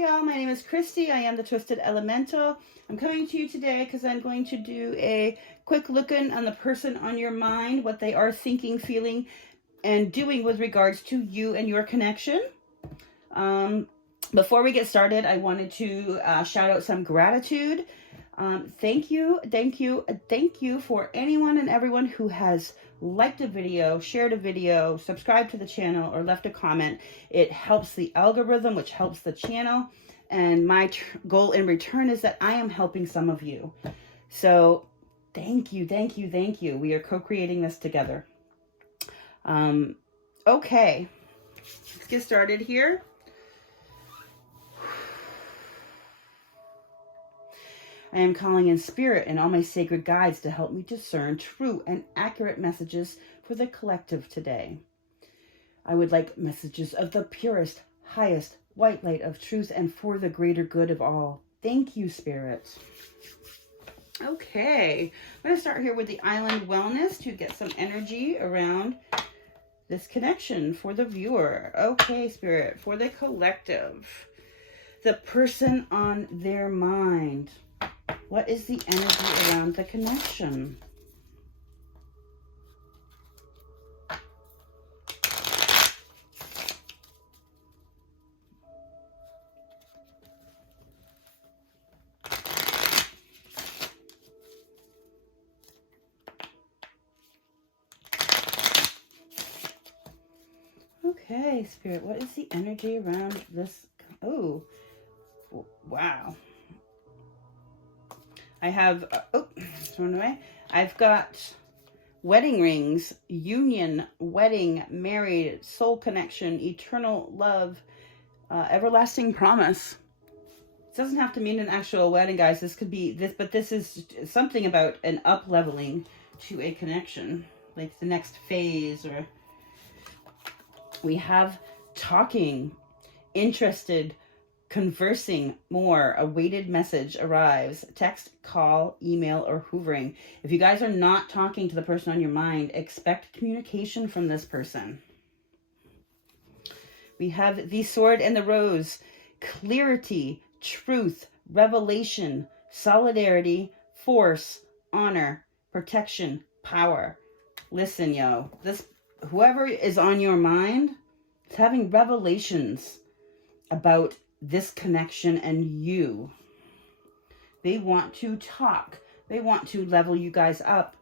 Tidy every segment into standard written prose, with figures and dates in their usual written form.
y'all, my name is Christy. I am the Twisted Elemental. I'm coming to you today because I'm going to do a quick look-in on the person on your mind, what they are thinking, feeling, and doing with regards to you and your connection. Before we get started, I wanted to shout out some gratitude. Thank you for anyone and everyone who has liked a video, shared a video, subscribed to the channel, or left a comment. It helps the algorithm, which helps the channel. And my goal in return is that I am helping some of you. So thank you. We are co-creating this together. Okay, let's get started here. I am calling in spirit and all my sacred guides to help me discern true and accurate messages for the collective today. I would like messages of the purest, highest white light of truth and for the greater good of all. Thank you, Spirit. Okay, I'm going to start here with the Island Wellness to get some energy around this connection for the viewer. Okay, Spirit, for the collective. The person on their mind. What is the energy around the connection? Okay, Spirit, what is the energy around this? Oh, wow. I have, thrown away. I've got wedding rings, union, wedding, married, soul connection, eternal love, everlasting promise. It doesn't have to mean an actual wedding, guys. This could be this, but this is something about an up-leveling to a connection, like the next phase. Or we have talking, interested, conversing more, a weighted message arrives, text, call, email, or hoovering. If you guys are not talking to the person on your mind, expect communication from this person. We have the Sword and the Rose, clarity, truth, revelation, solidarity, force, honor, protection, power. Listen, yo, whoever is on your mind is having revelations about this connection and you. They want to talk. They want to level you guys up.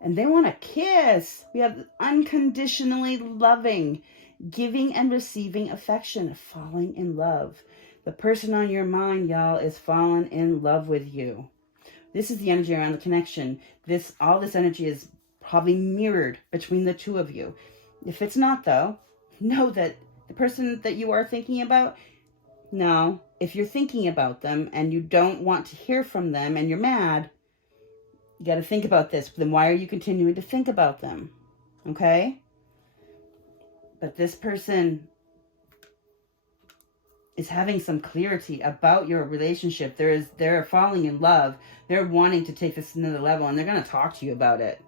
And they want to kiss. We have unconditionally loving, giving and receiving affection, falling in love. The person on your mind, y'all, is falling in love with you. This is the energy around the connection. All this energy is probably mirrored between the two of you. If it's not, though, know that the person that you are thinking about, no, if you're thinking about them and you don't want to hear from them and you're mad, you got to think about this. Then why are you continuing to think about them? Okay? But this person is having some clarity about your relationship. They're falling in love. They're wanting to take this to another level, and they're going to talk to you about it.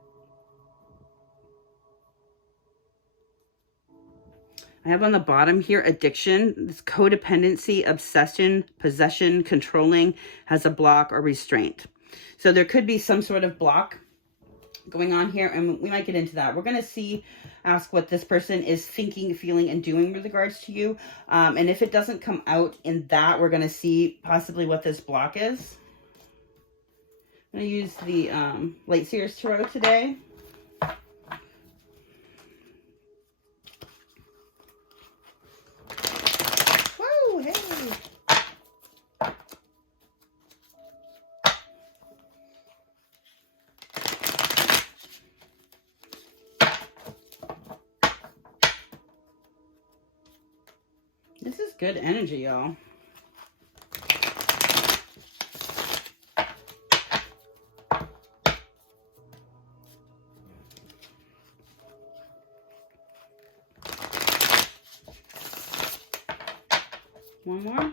I have on the bottom here, addiction, this codependency, obsession, possession, controlling, has a block or restraint. So there could be some sort of block going on here, and we might get into that. We're going to ask what this person is thinking, feeling, and doing with regards to you. And if it doesn't come out in that, we're going to see possibly what this block is. I'm going to use the Light Seers Tarot today. This is good energy, y'all. One more.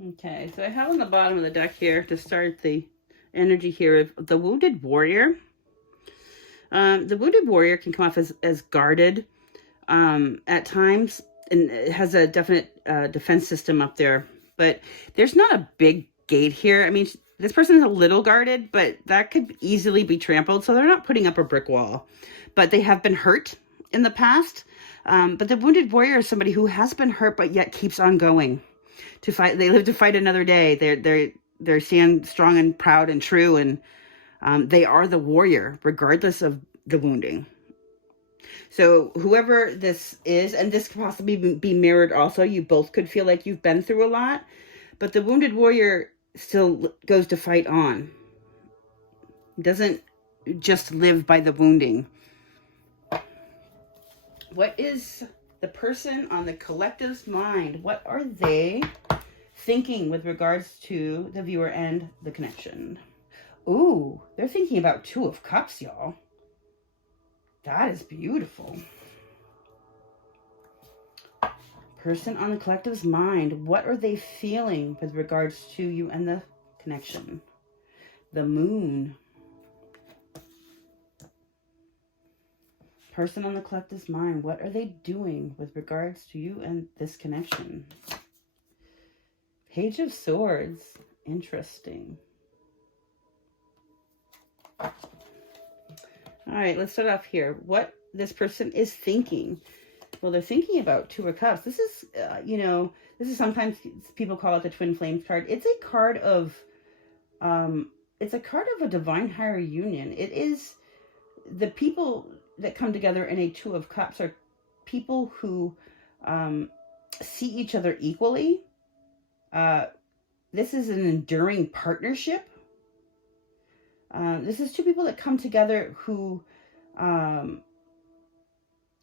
Okay, so I have on the bottom of the deck here to start the energy here of the wounded warrior. The wounded warrior can come off as guarded at times, and it has a definite defense system up there. But there's not a big gate here. I mean, this person is a little guarded, but that could easily be trampled. So they're not putting up a brick wall, but they have been hurt in the past. But the wounded warrior is somebody who has been hurt, but yet keeps on going to fight. They live to fight another day. They're stand strong and proud and true, and they are the warrior, regardless of the wounding. So whoever this is, and this could possibly be mirrored also, you both could feel like you've been through a lot, but the wounded warrior still goes to fight on. Doesn't just live by the wounding. What is the person on the collective's mind? What are they thinking with regards to the viewer and the connection? Ooh, they're thinking about Two of Cups, y'all. That is beautiful. Person on the collective's mind, what are they feeling with regards to you and the connection? The Moon. Person on the collective's mind, what are they doing with regards to you and this connection? Page of Swords. Interesting. All right, let's start off here. What this person is thinking. Well, they're thinking about Two of Cups. This is, this is sometimes people call it the Twin Flames card. It's a card of, a divine higher union. It is the people that come together in a Two of Cups are people who see each other equally. This is an enduring partnership. This is two people that come together who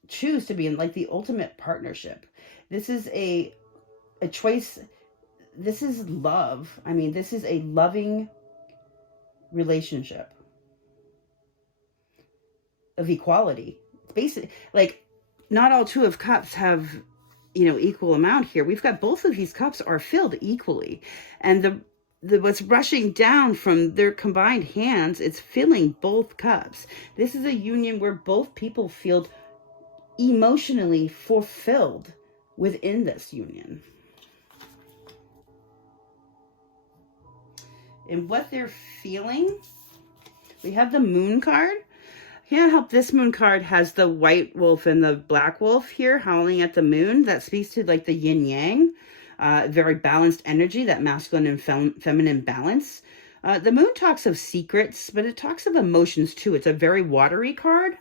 choose to be in like the ultimate partnership. This is a choice. This is love. I mean, this is a loving relationship of equality. It's basically like not all Two of Cups have, equal amount here. We've got both of these cups are filled equally, and the what's rushing down from their combined hands, it's filling both cups. This is a union where both people feel emotionally fulfilled within this union. And what they're feeling, we have the Moon card. Can't help this Moon card has the white wolf and the black wolf here howling at the moon. That speaks to like the yin yang, very balanced energy, that masculine and feminine balance. The moon talks of secrets, but it talks of emotions too. It's a very watery card.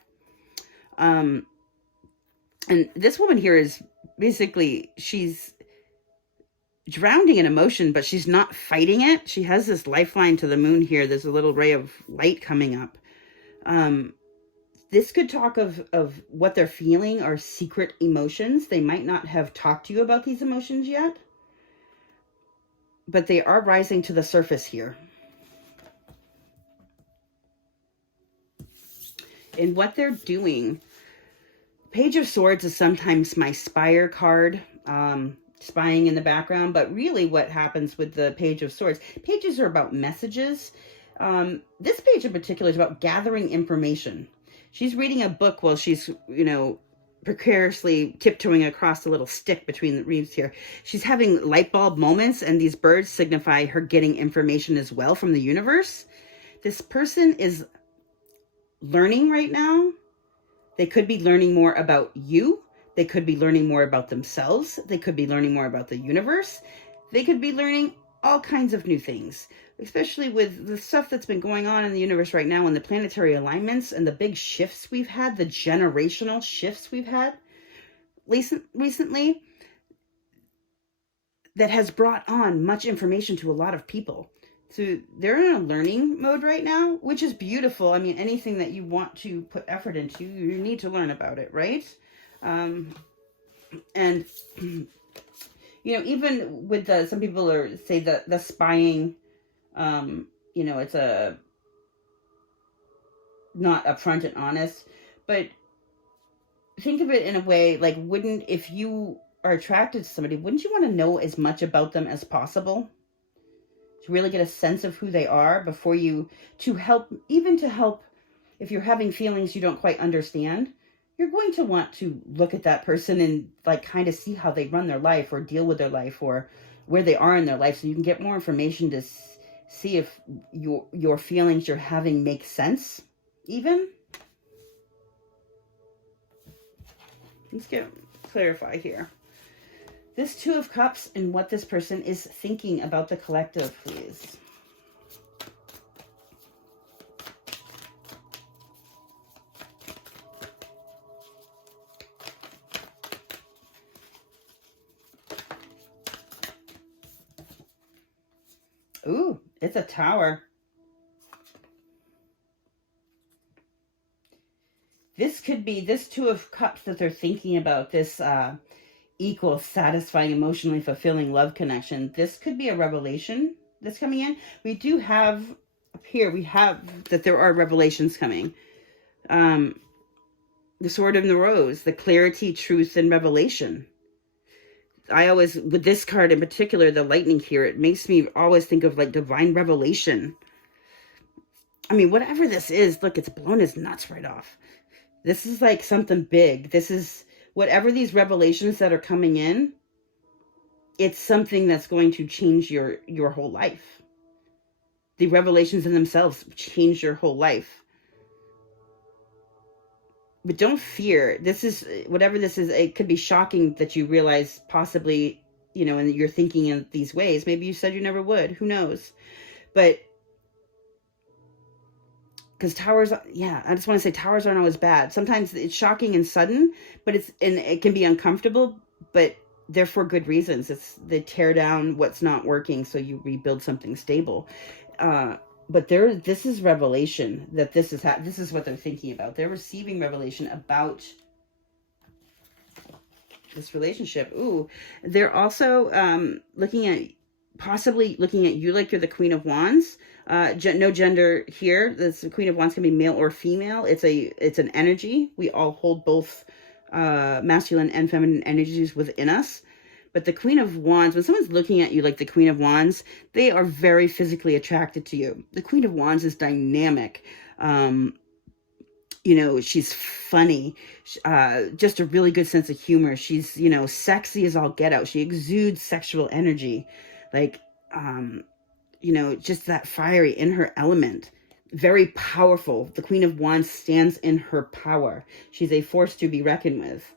And this woman here is basically, she's drowning in emotion, but she's not fighting it. She has this lifeline to the moon here. There's a little ray of light coming up. This could talk of what they're feeling are secret emotions. They might not have talked to you about these emotions yet, but they are rising to the surface here. And what they're doing, Page of Swords is sometimes my spire card, spying in the background, but really what happens with the Page of Swords, pages are about messages. This page in particular is about gathering information. She's reading a book while she's, precariously tiptoeing across the little stick between the leaves here. She's having light bulb moments, and these birds signify her getting information as well from the universe. This person is learning right now. They could be learning more about you. They could be learning more about themselves. They could be learning more about the universe. They could be learning all kinds of new things, especially with the stuff that's been going on in the universe right now and the planetary alignments and the big shifts we've had, the generational shifts we've had recently that has brought on much information to a lot of people. So they're in a learning mode right now, which is beautiful. I mean, anything that you want to put effort into, you need to learn about it, right? And even with some people say that the spying, it's not upfront and honest, but think of it in a way like, if you are attracted to somebody, wouldn't you want to know as much about them as possible? To really get a sense of who they are before you, to help if you're having feelings you don't quite understand, you're going to want to look at that person and like kind of see how they run their life or deal with their life or where they are in their life, so you can get more information to see if your feelings you're having make sense even. Let's clarify here. This Two of Cups and what this person is thinking about the collective, please. Ooh, it's a Tower. This could be this Two of Cups that they're thinking about, this equal, satisfying, emotionally fulfilling love connection. This could be a revelation that's coming in. We do have, up here, we have that there are revelations coming. The Sword and the Rose, the clarity, truth, and revelation. I always, with this card in particular, the lightning here, it makes me always think of like divine revelation. I mean, whatever this is, look, it's blown his nuts right off. This is like something big. This is, whatever these revelations that are coming in, it's something that's going to change your whole life. The revelations in themselves change your whole life. But don't fear. This is, whatever this is, it could be shocking that you realize possibly, you know, and you're thinking in these ways. Maybe you said you never would. Who knows? But because towers, yeah, I just want to say towers aren't always bad. Sometimes it's shocking and sudden, but it can be uncomfortable, but they're for good reasons. They tear down what's not working so you rebuild something stable. But this is revelation, that this is what they're thinking about. They're receiving revelation about this relationship. Ooh, they're also possibly looking at you like you're the Queen of Wands. No gender here. The Queen of Wands can be male or female. It's an energy. We all hold both masculine and feminine energies within us. But the Queen of Wands, when someone's looking at you like the Queen of Wands, they are very physically attracted to you. The Queen of Wands is dynamic. You know, she's funny, just a really good sense of humor. She's, you know, sexy as all get out. She exudes sexual energy. Like, you know, just that fiery, in her element. Very powerful. The Queen of Wands stands in her power. She's a force to be reckoned with.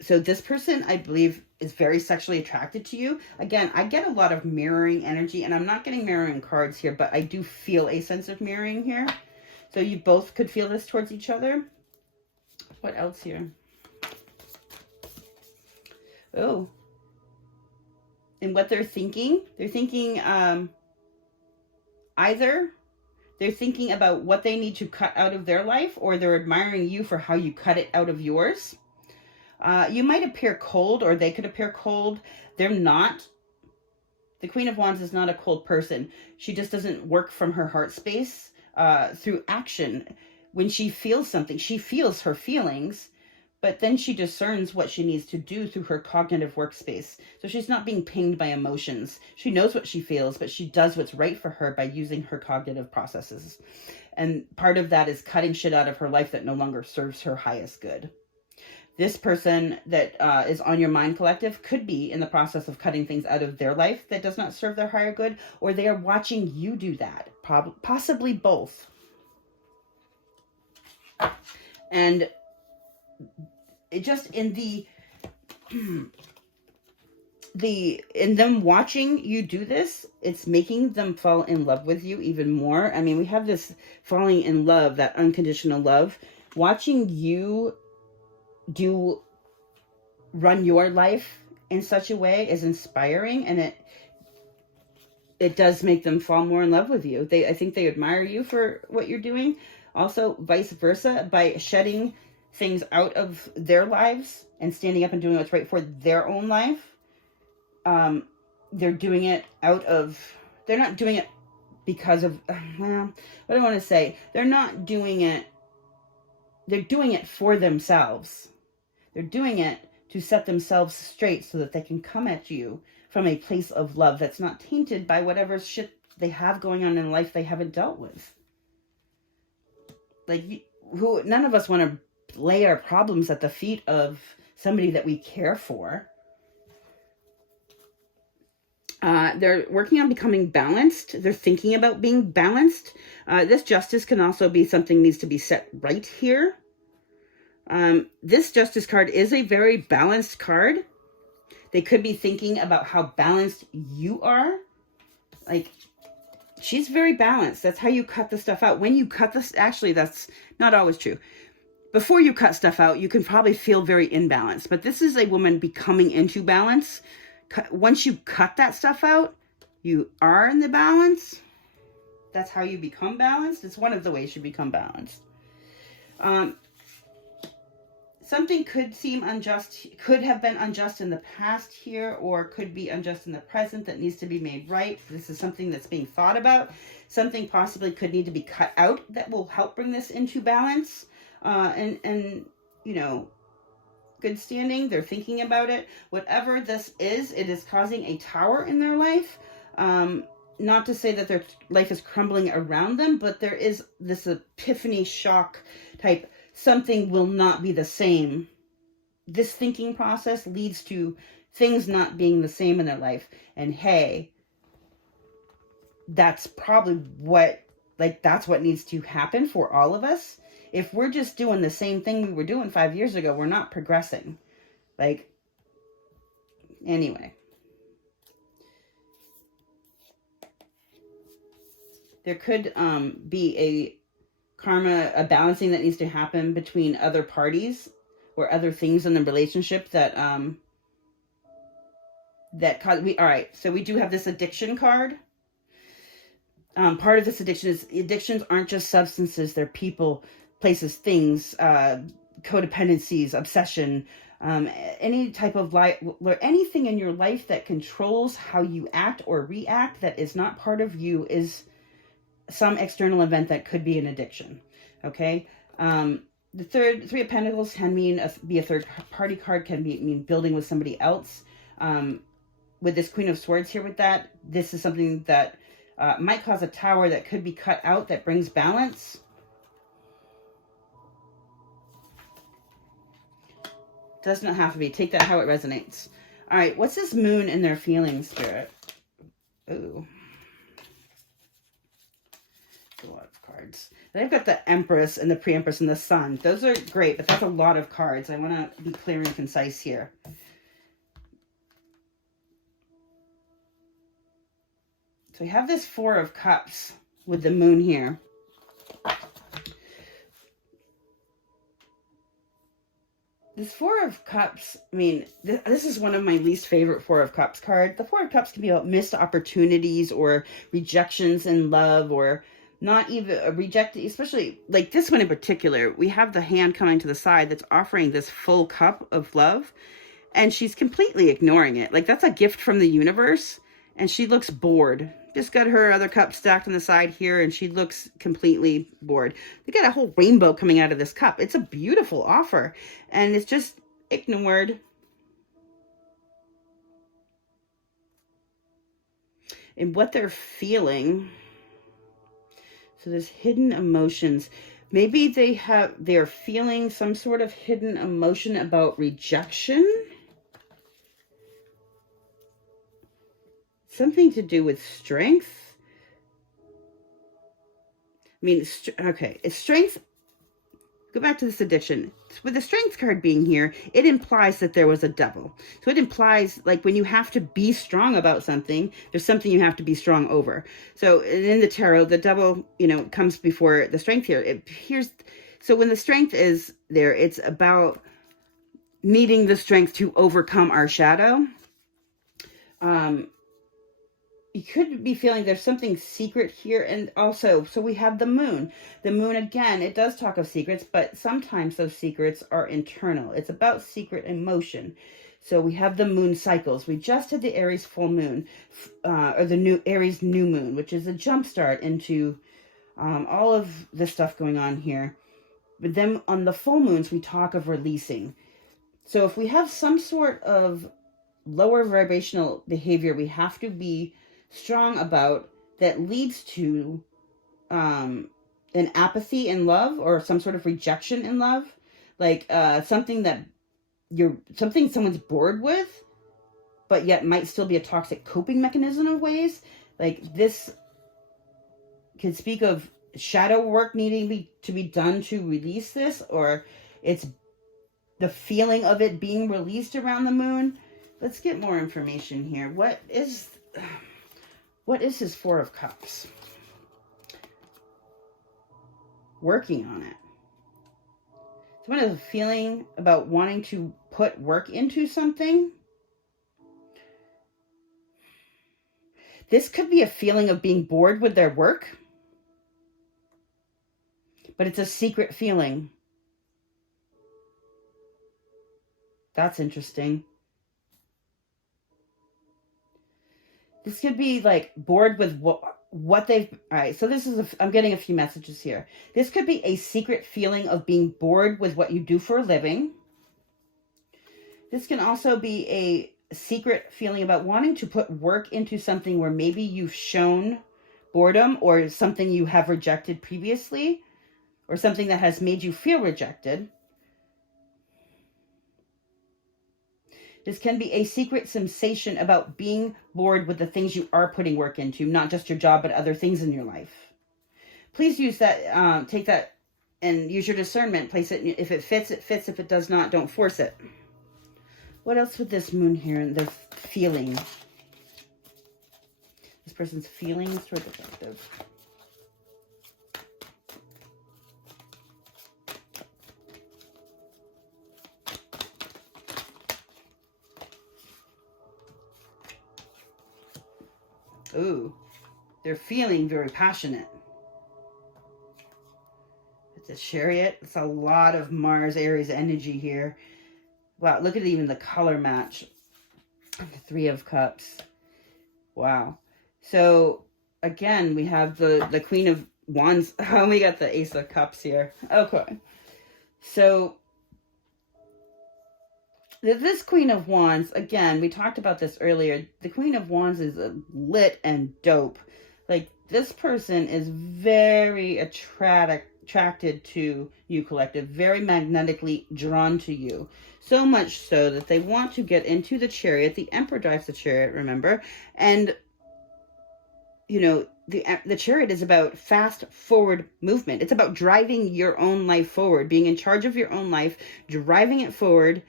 So this person, I believe, is very sexually attracted to you. Again, I get a lot of mirroring energy, and I'm not getting mirroring cards here, but I do feel a sense of mirroring here. So you both could feel this towards each other. What else here? Oh. And what they're thinking either they're thinking about what they need to cut out of their life, or they're admiring you for how you cut it out of yours. You might appear cold, or they could appear cold. They're not. The Queen of Wands is not a cold person. She just doesn't work from her heart space through action. When she feels something, she feels her feelings, but then she discerns what she needs to do through her cognitive workspace. So she's not being pinged by emotions. She knows what she feels, but she does what's right for her by using her cognitive processes. And part of that is cutting shit out of her life that no longer serves her highest good. This person that is on your mind collective could be in the process of cutting things out of their life that does not serve their higher good, or they are watching you do that. Possibly both. And it just in in them watching you do this, it's making them fall in love with you even more. I mean, we have this falling in love, that unconditional love. Watching you run your life in such a way is inspiring, and it does make them fall more in love with you. I think they admire you for what you're doing. Also, vice versa, by shedding things out of their lives and standing up and doing what's right for their own life. They're doing it they're not doing it because of, well, what do I want to say? They're not doing it, they're doing it for themselves. They're doing it to set themselves straight so that they can come at you from a place of love that's not tainted by whatever shit they have going on in life they haven't dealt with. Like, none of us want to lay our problems at the feet of somebody that we care for. They're working on becoming balanced. They're thinking about being balanced. This justice can also be something needs to be set right here. This justice card is a very balanced card. They could be thinking about how balanced you are. Like, she's very balanced. That's how you cut the stuff out. When you cut this, actually, that's not always true. Before you cut stuff out, you can probably feel very imbalanced. But this is a woman becoming into balance. Once you cut that stuff out, you are in the balance. That's how you become balanced. It's one of the ways you become balanced. Something could seem unjust, could have been unjust in the past here, or could be unjust in the present that needs to be made right. This is something that's being thought about. Something possibly could need to be cut out that will help bring this into balance. And you know, good standing. They're thinking about it. Whatever this is, it is causing a tower in their life. Not to say that their life is crumbling around them, but there is this epiphany shock type. Something will not be the same. This thinking process leads to things not being the same in their life. And hey, that's probably that's what needs to happen for all of us. If we're just doing the same thing we were doing 5 years ago, we're not progressing. Like, anyway. There could be a balancing that needs to happen between other parties or other things in the relationship that all right, so we do have this addiction card. Part of this addiction is addictions aren't just substances, they're people, places, things, codependencies, obsession, any type of life, or anything in your life that controls how you act or react that is not part of you is some external event that could be an addiction. Okay. The Three of Pentacles can be a third party card, can mean building with somebody else. With this Queen of Swords here with that, this is something that might cause a tower that could be cut out that brings balance. Does not have to be. Take that how it resonates. All right. What's this moon in their feelings, Spirit? Ooh. A lot of cards. They've got the Empress and the Pre-Empress and the Sun. Those are great, but that's a lot of cards. I want to be clear and concise here. So we have this Four of Cups with the moon here. This Four of Cups, I mean, this is one of my least favorite Four of Cups card. The Four of Cups can be about missed opportunities or rejections in love, or not even rejected, especially like this one in particular. We have the hand coming to the side that's offering this full cup of love, and she's completely ignoring it. Like, that's a gift from the universe, and she looks bored. Just got her other cup stacked on the side here, and she looks completely bored. They got a whole rainbow coming out of this cup. It's a beautiful offer, and it's just ignored. And what they're feeling. So there's hidden emotions. Maybe they're feeling some sort of hidden emotion about rejection. Something to do with strength. I mean, okay, it's strength. Go back to this addiction. With the strength card being here, it implies that there was a devil. So it implies, like, when you have to be strong about something, there's something you have to be strong over. So in the tarot, the devil, comes before the strength here. So when the strength is there, it's about needing the strength to overcome our shadow. You could be feeling there's something secret here. And also, so we have the moon. The moon, again, it does talk of secrets, but sometimes those secrets are internal. It's about secret emotion. So we have the moon cycles. We just had the Aries full moon, or the new Aries new moon, which is a jump start into all of the stuff going on here. But then on the full moons, we talk of releasing. So if we have some sort of lower vibrational behavior we have to be strong about that leads to an apathy in love or some sort of rejection in love, like something that something someone's bored with, but yet might still be a toxic coping mechanism of ways. Like this could speak of shadow work needing to be done to release this, or it's the feeling of it being released around the moon. Let's get more information here. What is his Four of Cups? Working on it. Someone has a feeling about wanting to put work into something. This could be a feeling of being bored with their work, but it's a secret feeling. That's interesting. This could be like bored with what they've... All right, so this is... I'm getting a few messages here. This could be a secret feeling of being bored with what you do for a living. This can also be a secret feeling about wanting to put work into something where maybe you've shown boredom, or something you have rejected previously, or something that has made you feel rejected. This can be a secret sensation about being bored with the things you are putting work into, not just your job, but other things in your life. Please use that, take that and use your discernment. Place it, if it fits, it fits. If it does not, don't force it. What else with this moon here and their feeling? This person's feelings toward the collective. Ooh, they're feeling very passionate. It's a Chariot. It's a lot of Mars, Aries energy here. Wow, look at even the color match. The Three of Cups. Wow. So, again, we have the Queen of Wands. Oh, we got the Ace of Cups here. Okay. So, this Queen of Wands, again, we talked about this earlier. The Queen of Wands is lit and dope. Like, this person is very attracted to you, collective. Very magnetically drawn to you. So much so that they want to get into the Chariot. The Emperor drives the Chariot, remember? And, you know, the Chariot is about fast forward movement. It's about driving your own life forward. Being in charge of your own life. Driving it forward.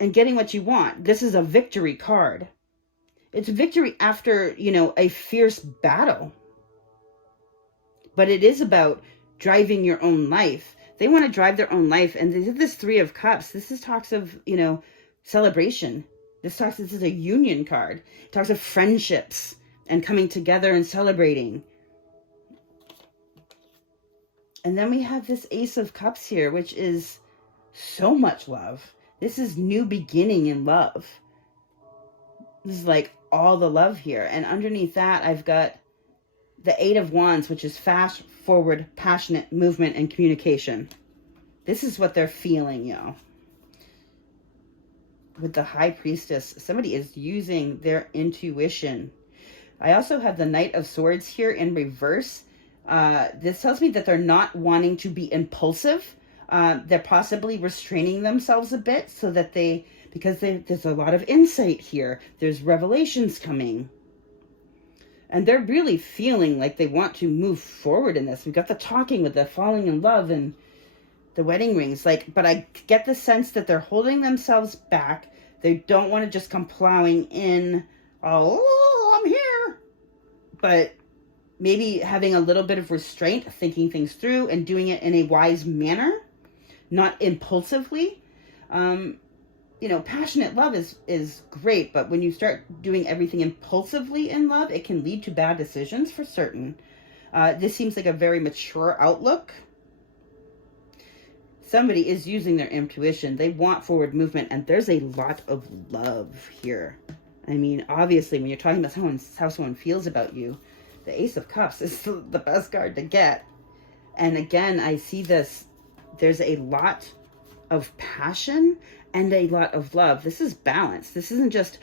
And getting what you want. This is a victory card. It's victory after, you know, a fierce battle. But it is about driving your own life. They want to drive their own life. And this Three of Cups, this talks of, you know, celebration. This is a union card. It talks of friendships and coming together and celebrating. And then we have this Ace of Cups here, which is so much love. This is new beginning in love. This is like all the love here. And underneath that, I've got the Eight of Wands, which is fast forward, passionate movement and communication. This is what they're feeling, yo. With the High Priestess, somebody is using their intuition. I also have the Knight of Swords here in reverse. This tells me that they're not wanting to be impulsive. They're possibly restraining themselves a bit so that because there's a lot of insight here. There's revelations coming. And they're really feeling like they want to move forward in this. We've got the talking with the falling in love and the wedding rings. But I get the sense that they're holding themselves back. They don't want to just come plowing in. Oh, I'm here. But maybe having a little bit of restraint, thinking things through and doing it in a wise manner. Not impulsively. You know, passionate love is great, but when you start doing everything impulsively in love, it can lead to bad decisions for certain. This seems like a very mature outlook. Somebody is using their intuition. They want forward movement, and there's a lot of love here. I mean, obviously, when you're talking about how someone feels about you, the Ace of Cups is the best card to get. And again, I see this. There's a lot of passion and a lot of love. This is balance. This isn't just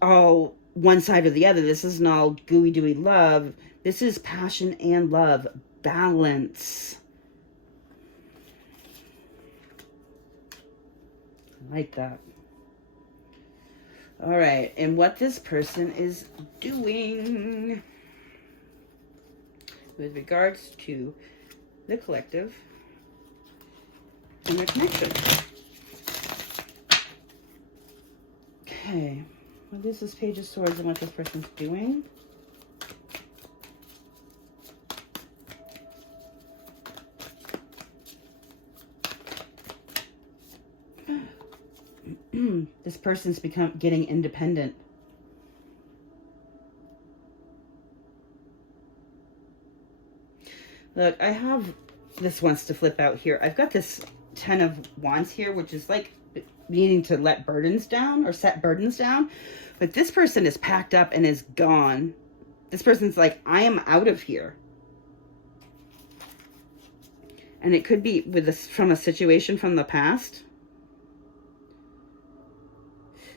all one side or the other. This isn't all gooey dewy love. This is passion and love. Balance. I like that. All right, and what this person is doing with regards to the collective and their connection. Okay, what is this Page of Swords and what this person's doing? This person's getting independent. Look, I have, this wants to flip out here. I've got this 10 of Wands here, which is like needing to let burdens down or set burdens down. But this person is packed up and is gone. This person's like, I am out of here. And it could be with this from a situation from the past.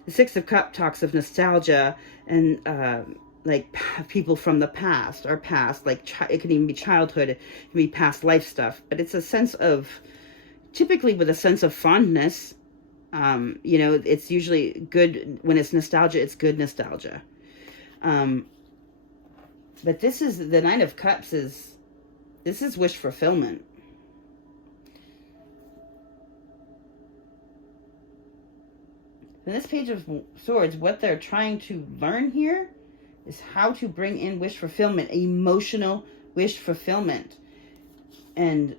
The Six of Cups talks of nostalgia and like people from the past, our past, like it can even be childhood, it can be past life stuff, but it's a sense of, typically with a sense of fondness. You know, it's usually good when it's nostalgia, it's good nostalgia. But this is, the Nine of Cups this is wish fulfillment. In this Page of Swords, what they're trying to learn here is how to bring in wish fulfillment, emotional wish fulfillment, and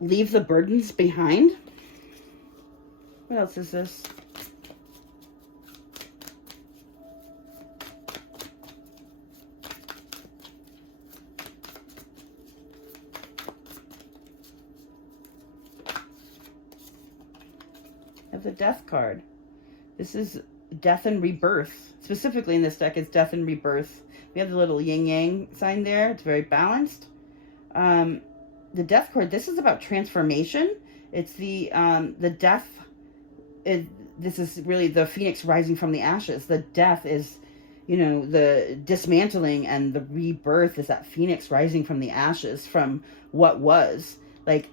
leave the burdens behind. What else is this? I have the Death card. This is death and rebirth. Specifically in this deck, it's death and rebirth. We have the little yin-yang sign there. It's very balanced. The Death card, this is about transformation. It's the death. This is really the phoenix rising from the ashes. The death is, you know, the dismantling, and the rebirth is that phoenix rising from the ashes, from what was. Like,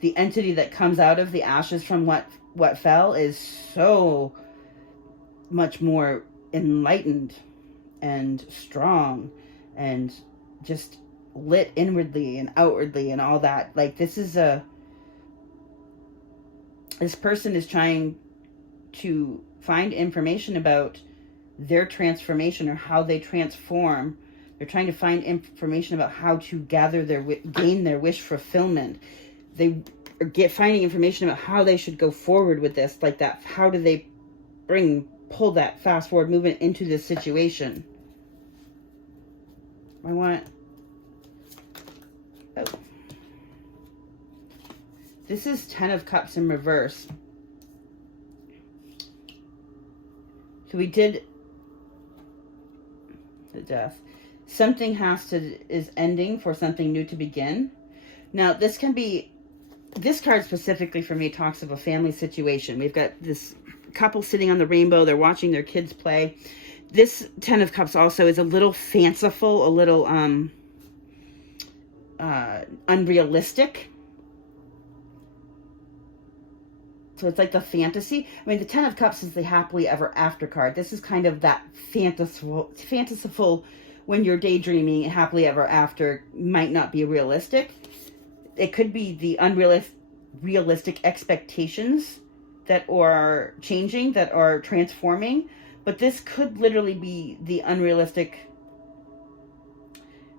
the entity that comes out of the ashes from what fell is so much more enlightened and strong and just lit inwardly and outwardly and all that. Like, this person is trying to find information about their transformation or how they transform. They're trying to find information about how to gain their wish fulfillment. They are finding information about how they should go forward with this, like that. How do they pull that fast forward movement into this situation? This is 10 of Cups in reverse. So we did the Death. Something is ending for something new to begin. Now, this card specifically for me talks of a family situation. We've got this couple sitting on the rainbow. They're watching their kids play. This 10 of Cups also is a little fanciful, a little unrealistic. So it's like the fantasy. I mean, the 10 of Cups is the happily ever after card. This is kind of that fanciful when you're daydreaming. Happily ever after might not be realistic. It could be the unrealistic expectations that are changing, that are transforming. But this could literally be the unrealistic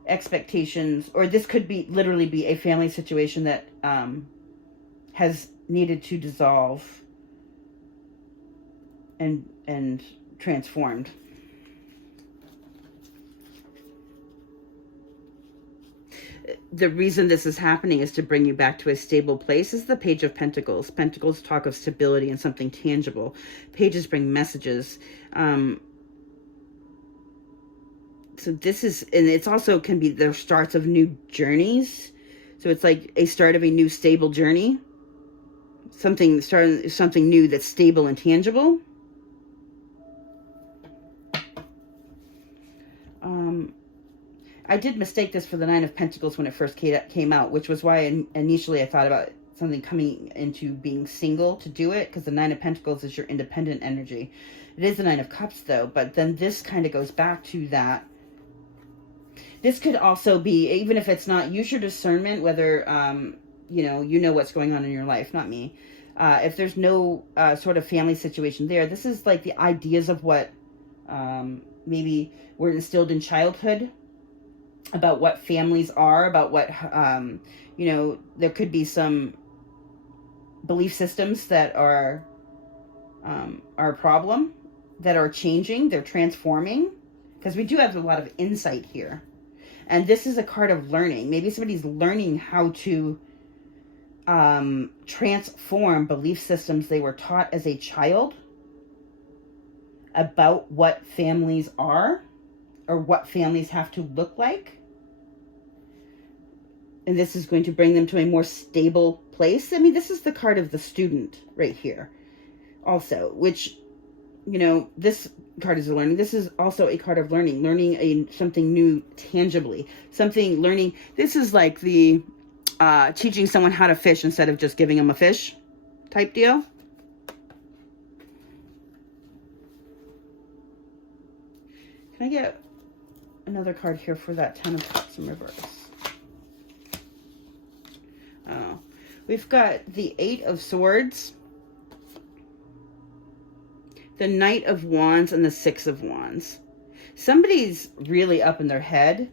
expectations, or this could literally be a family situation that has needed to dissolve and transformed. The reason this is happening is to bring you back to a stable place. This is the Page of Pentacles. Pentacles talk of stability and something tangible. Pages bring messages. So this is, and it's also can be the starts of new journeys. So it's like a start of a new stable journey. something new that's stable and tangible. I did mistake this for the Nine of Pentacles when it first came out, which was why initially I thought about something coming into being single to do it, because the Nine of Pentacles is your independent energy. It is the Nine of Cups, though, but then this kind of goes back to that. This could also be, even if it's not, use your discernment, whether, you know what's going on in your life, not me. If there's no sort of family situation there, this is like the ideas of what maybe were instilled in childhood, about what families are, about what, there could be some belief systems that are a problem, that are changing, they're transforming, because we do have a lot of insight here. And this is a card of learning. Maybe somebody's learning how to transform belief systems they were taught as a child about what families are, or what families have to look like. And this is going to bring them to a more stable place. I mean, this is the card of the student right here also, which, this card is learning. This is also a card of learning something new tangibly, learning. This is like the teaching someone how to fish instead of just giving them a fish type deal. Can I get another card here for that Ten of Cups in reverse? Oh, we've got the Eight of Swords, the Knight of Wands, and the Six of Wands. Somebody's really up in their head.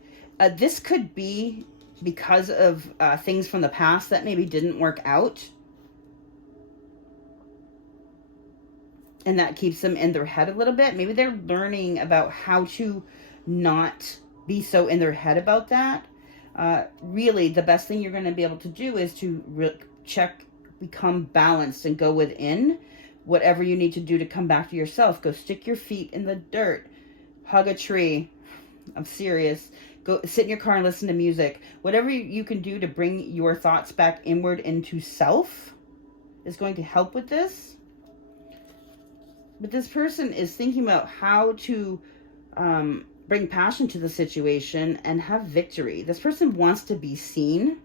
This could be because of things from the past that maybe didn't work out. And that keeps them in their head a little bit. Maybe they're learning about how to not be so in their head about that. Really, the best thing you're going to be able to do is to become balanced and go within. Whatever you need to do to come back to yourself. Go stick your feet in the dirt. Hug a tree. I'm serious. Go sit in your car and listen to music. Whatever you can do to bring your thoughts back inward into self is going to help with this. But this person is thinking about how to bring passion to the situation and have victory. This person wants to be seen.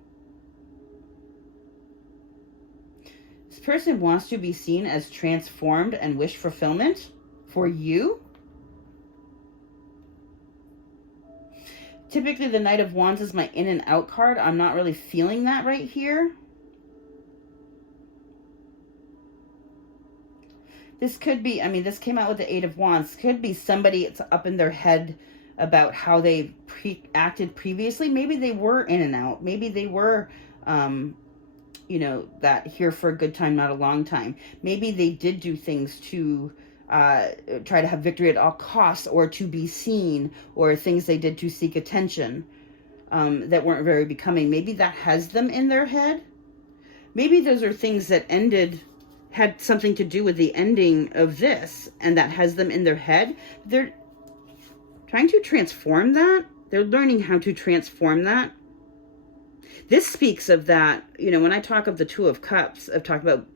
This person wants to be seen as transformed and wish fulfillment for you. Typically, the Knight of Wands is my in and out card. I'm not really feeling that right here. This could be, this came out with the Eight of Wands. Could be somebody that's up in their head about how they acted previously. Maybe they were in and out. Maybe they were, that here for a good time, not a long time. Maybe they did do things to try to have victory at all costs, or to be seen, or things they did to seek attention that weren't very becoming. Maybe that has them in their head. Maybe those are things that had something to do with the ending of this, and that has them in their head. They're trying to transform that. They're learning how to transform that. This speaks of that, when I talk of the Two of Cups, I've talked about,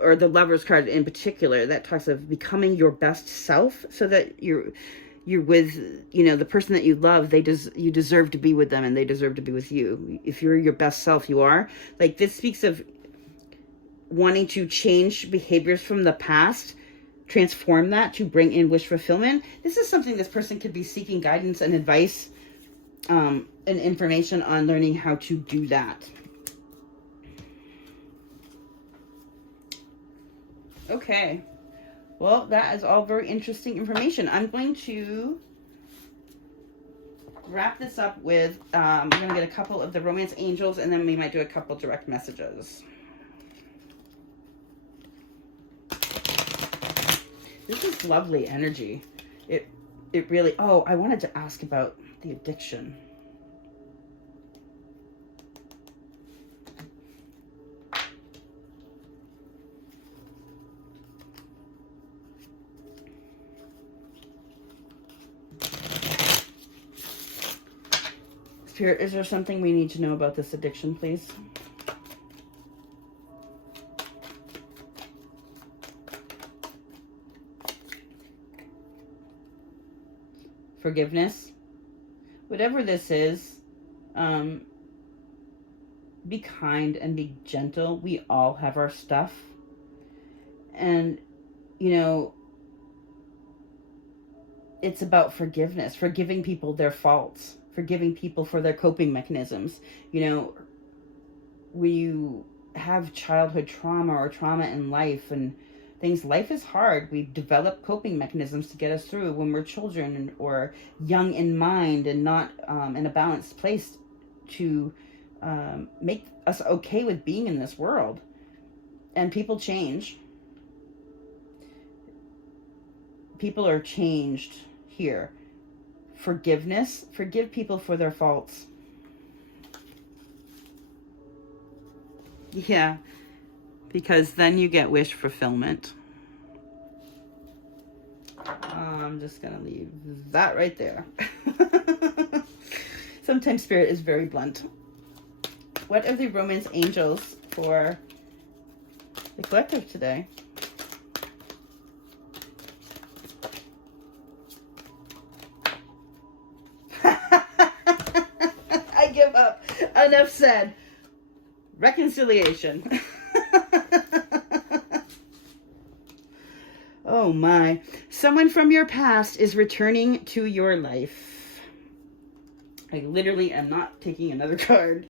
or the Lover's card in particular, that talks of becoming your best self, so that you're with, the person that you love. You deserve to be with them, and they deserve to be with you. If you're your best self, you are. Like, this speaks of wanting to change behaviors from the past, transform that to bring in wish fulfillment. This is something this person could be seeking guidance and advice and information on learning how to do that. Okay. Well, that is all very interesting information. I'm going to wrap this up with, we're going to get a couple of the romance angels, and then we might do a couple direct messages. This is lovely energy. It really, I wanted to ask about the addiction. Spirit, is there something we need to know about this addiction, please? forgiveness, whatever this is, be kind and be gentle. We all have our stuff. And, you know, it's about forgiveness, forgiving people their faults, forgiving people for their coping mechanisms. You know, when you have childhood trauma or trauma in life and things, life is hard. We develop coping mechanisms to get us through when we're children or young in mind and not in a balanced place to make us okay with being in this world. And people change. People are changed here. Forgiveness, forgive people for their faults. Yeah, because then you get wish fulfillment. I'm just going to leave that right there. Sometimes spirit is very blunt. What are the romance angels for the collective today? I give up. Enough said. Reconciliation. Oh my. Someone from your past is returning to your life. I literally am not taking another card.